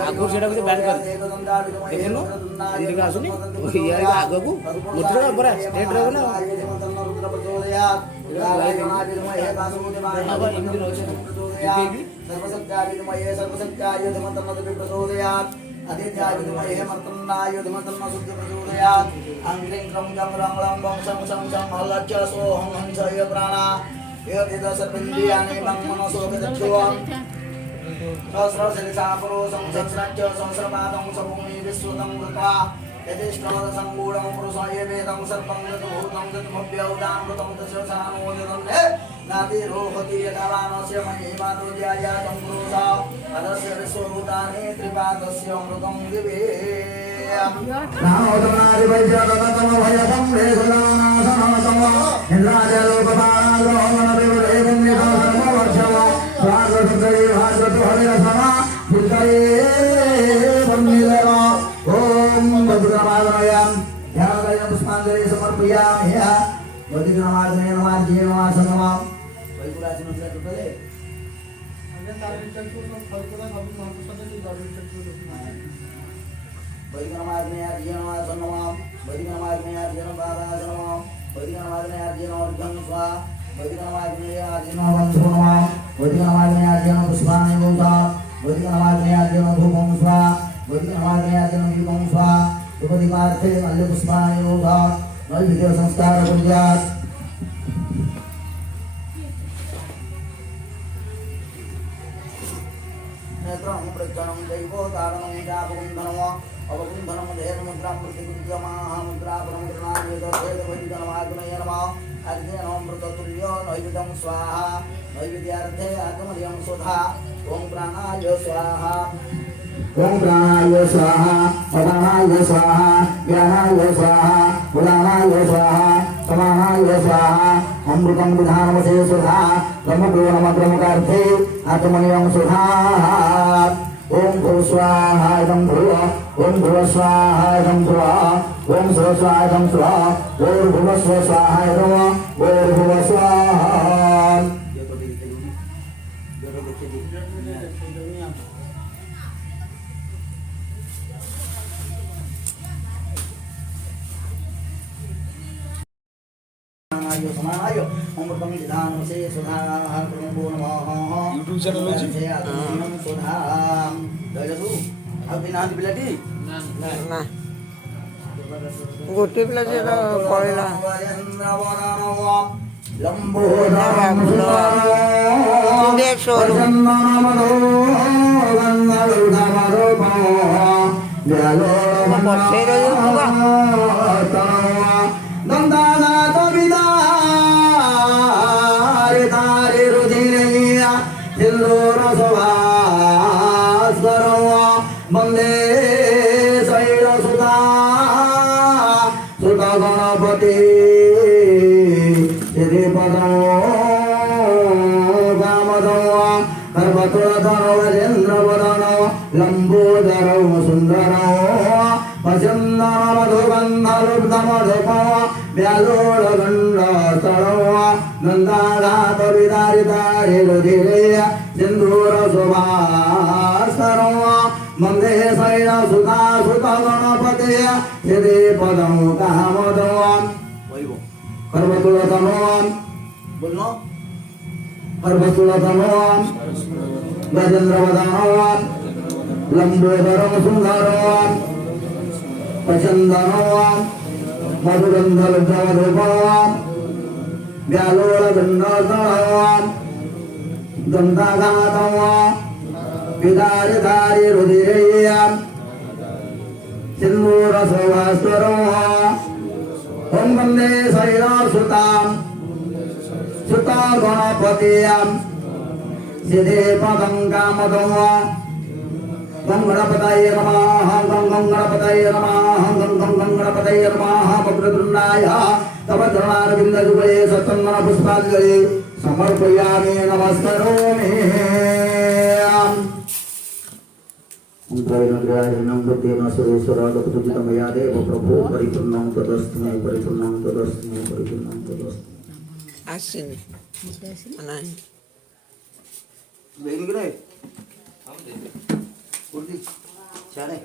आगु से बैन कर देखो इनके आसुनी यार आग को मुद्रा बरा स्ट्रेट रहो ना ओम प्राणाय स्वाहा अपानाय स्वाहा ज्ञानाय स्वाहा उदानाय स्वाहा समानाय स्वाहा अमृतं विधानमसे सुधा ब्रह्मो नमः ब्रह्मकार्थे आत्मनियं सुधा ओम भूः स्वाहा इदं भूः ओम भूः स्वाहा इदं भूः ओम स्वः स्वाहा इदं स्वः ओम भूः स्वः स्वाहा इदं ओम भूः स्वाहा समानाय अमृतं विधानमसे सुधा ब्रह्मो नमः यूट्यूब चैनल ଅଛି सुधा दयदु अब बिना बिलाटी ना गोटे पिला जे पळेला लंबोदरं इंडेश्वर बसेर वंदे शैलसुता सुत गणपति श्रीपदं कामदं कर्मतुलधरो गजेन्द्रवदनो लम्बोदरो सुन्दरो पश्यन्नमधुबन्धरुब्धमधुपो व्यालोलगण्डस्थलो नन्दाघातविदारितारि रुधिरे सिन्दूरशोभास्करो वन्दे शैलसुता सुत गणपते श्रीपदं कामदं पर्वतुलतनो बोलो पर्वतुलतनो गजेन्द्रवदनो लम्बोदरं सुन्दरो पश्यन्दनो मधुगन्धलब्धमधुपो व्यालोलगण्डस्थलो दन्ताघातं विदारितारि रुधिरेयं सिन्दूरशोभास्वरं ॐ वन्दे शैलसुतां सुता गणपतिं सिद्धे पदं कामदं गं गणपतये नमः गं गणपतये नमः गं गणपतये नमः वक्रतुण्डाय तव चरणारविन्दयुगले सचन्दन पुष्पाञ्जलि समर्पयामि नमस्करोमि त्रैलोक्यायनं बुद्धिं सुरेश्वरागतुजितमया देव प्रभो परिपूर्णं तदस्मै परिपूर्णं तदस्मै परिपूर्णं तदस्मै asin. Anan. Begini gini. Kurdi. Cari.